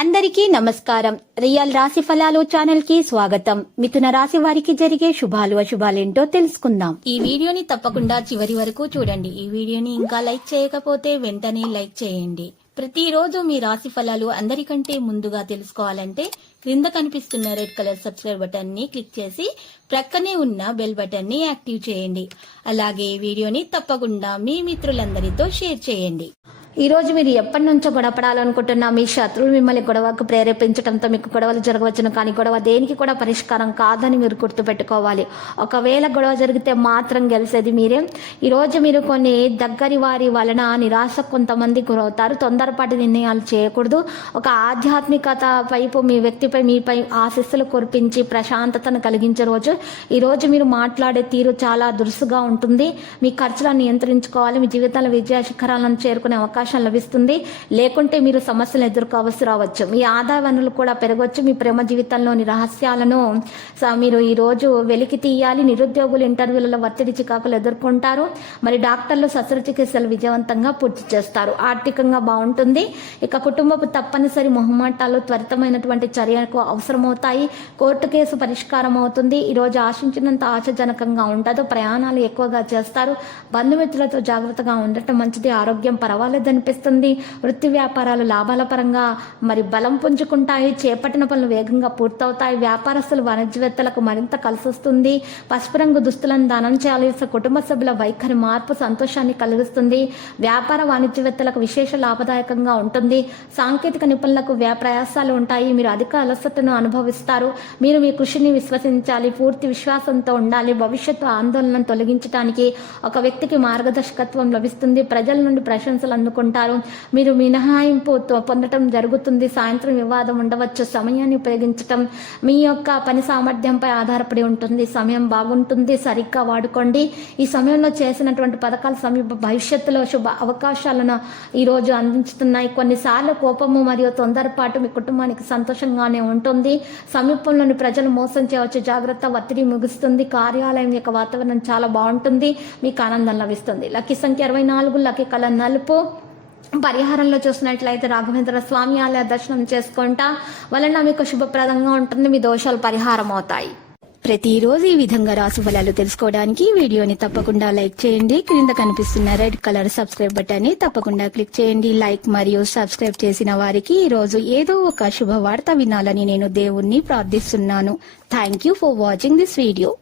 అందరికీ నమస్కారం. రియల్ రాశి ఫలాలు ఛానల్ కి స్వాగతం. మిథున రాశి వారికి జరిగే శుభాలు అశుభాలేంటో తెలుసుకుందాం. ఈ వీడియోని తప్పకుండా చివరి వరకు చూడండి. ఈ వీడియోని ఇంకా లైక్ చేయకపోతే వెంటనే లైక్ చేయండి. ప్రతిరోజు మీ రాశి ఫలాలు అందరికంటే ముందుగా తెలుసుకోవాలంటే క్రింద కనిపిస్తున్న రెడ్ కలర్ సబ్స్క్రైబ్ బటన్ ని క్లిక్ చేసి ప్రక్కనే ఉన్న బెల్ బటన్ ని యాక్టివ్ చేయండి. అలాగే ఈ వీడియోని తప్పకుండా మీ మిత్రులందరితో షేర్ చేయండి. ఈ రోజు మీరు ఎప్పటి నుంచో గొడవపడాలనుకుంటున్నా మీ శత్రువులు మిమ్మల్ని గొడవకు ప్రేరేపించడంతో మీకు గొడవలు జరగవచ్చును. కానీ గొడవ దేనికి కూడా పరిష్కారం కాదని మీరు గుర్తుపెట్టుకోవాలి. ఒకవేళ గొడవ జరిగితే మాత్రం గెలిచేది మీరే. ఈ రోజు మీరు కొన్ని దగ్గరి వారి వలన నిరాశ కొంతమంది గురవుతారు. తొందరపాటు నిర్ణయాలు చేయకూడదు. ఒక ఆధ్యాత్మికత వైపు మీ వ్యక్తిపై మీపై ఆశీస్సులు కురిపించి ప్రశాంతతను కలిగించే రోజు. ఈ రోజు మీరు మాట్లాడే తీరు చాలా దురుసుగా ఉంటుంది. మీ ఖర్చులను నియంత్రించుకోవాలి. మీ జీవితంలో విజయ శిఖరాలను చేరుకునే అవకాశం లభిస్తుంది. లేకుంటే మీరు సమస్యలు ఎదుర్కోవలసి రావచ్చు. మీ ఆదాయ వనరులు కూడా పెరగవచ్చు. మీ ప్రేమ జీవితంలోని రహస్యాలను మీరు ఈ రోజు వెలికి తీయాలి. నిరుద్యోగులు ఇంటర్వ్యూలలో ఒత్తిడి చికాకులు ఎదుర్కొంటారు. మరి డాక్టర్లు శస్త్రచికిత్సలు విజయవంతంగా పూర్తి చేస్తారు. ఆర్థికంగా బాగుంటుంది. ఇక కుటుంబపు తప్పనిసరి మొహమాటాలు త్వరితమైనటువంటి చర్యకు అవసరమవుతాయి. కోర్టు కేసు పరిష్కారం అవుతుంది. ఈ రోజు ఆశించినంత ఆశాజనకంగా ఉండదు. ప్రయాణాలు ఎక్కువగా చేస్తారు. బంధుమిత్రులతో జాగ్రత్తగా ఉండటం మంచిది. ఆరోగ్యం పర్వాలేదు అనిపిస్తుంది. వృత్తి వ్యాపారాలు లాభాల పరంగా మరి బలం పుంజుకుంటాయి. చేపట్టిన పనులు వేగంగా పూర్తవుతాయి. వ్యాపారస్తులు వాణిజ్యవేత్తలకు మరింత కలిసొస్తుంది. పసుపు రంగు దుస్తులను దానం చేయాలి. కుటుంబ సభ్యుల వైఖరి మార్పు సంతోషాన్ని కలిగిస్తుంది. వ్యాపార వాణిజ్యవేత్తలకు విశేష లాభదాయకంగా ఉంటుంది. సాంకేతిక నిపుణులకు ప్రయాసాలు ఉంటాయి. మీరు అధిక అలసటను అనుభవిస్తారు. మీరు మీ కృషిని విశ్వసించాలి. పూర్తి విశ్వాసంతో ఉండాలి. భవిష్యత్తు ఆందోళనను తొలగించడానికి ఒక వ్యక్తికి మార్గదర్శకత్వం లభిస్తుంది. ప్రజల నుండి ప్రశంసలు అందుకుంటారు. మీరు మినహాయింపు పొందటం జరుగుతుంది. సాయంత్రం వివాదం ఉండవచ్చు. సమయాన్ని ఉపయోగించటం మీ యొక్క పని సామర్థ్యంపై ఆధారపడి ఉంటుంది. సమయం బాగుంటుంది. సరిగ్గా వాడుకోండి. ఈ సమయంలో చేసినటువంటి పథకాలు సమీప భవిష్యత్తులో శుభ అవకాశాలను ఈరోజు అందించుతున్నాయి. కొన్నిసార్లు కోపము మరియు తొందరపాటు మీ కుటుంబానికి సంతోషంగానే ఉంటుంది. సమీపంలోని ప్రజలు మోసం చేయవచ్చు. జాగ్రత్త. ఒత్తిడి ముగుస్తుంది. కార్యాలయం యొక్క వాతావరణం చాలా బాగుంటుంది. మీకు ఆనందం లభిస్తుంది. లక్కీ సంఖ్య 24. లక్కీ కలర్ నలుపు. పరిహారంలో చూసినట్లయితే రాఘవేంద్ర స్వామి ఆలయ దర్శనం చేసుకుంటా వలన మీకు శుభప్రదంగా ఉంటుంది. మీ దోషాలు పరిహారం అవుతాయి. ప్రతిరోజు ఈ విధంగా రాశి ఫలాలు తెలుసుకోవడానికి వీడియోని తప్పకుండా లైక్ చేయండి. క్రింద కనిపిస్తున్న రెడ్ కలర్ సబ్స్క్రైబ్ బటన్ ని తప్పకుండా క్లిక్ చేయండి. లైక్ మరియు సబ్స్క్రైబ్ చేసిన వారికి ఈ రోజు ఏదో ఒక శుభవార్త వినాలని నేను దేవుణ్ణి ప్రార్థిస్తున్నాను. Thank you for watching this video.